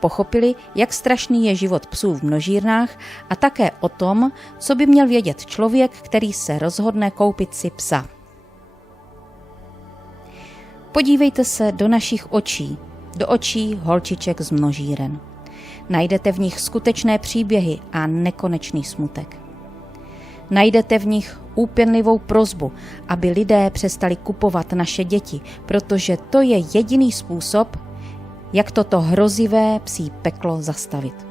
pochopili, jak strašný je život psů v množírnách a také o tom, co by měl vědět člověk, který se rozhodne koupit si psa. Podívejte se do našich očí, do očí holčiček z množíren. Najdete v nich skutečné příběhy a nekonečný smutek. Najdete v nich úpěnlivou prosbu, aby lidé přestali kupovat naše děti, protože to je jediný způsob, jak toto hrozivé psí peklo zastavit.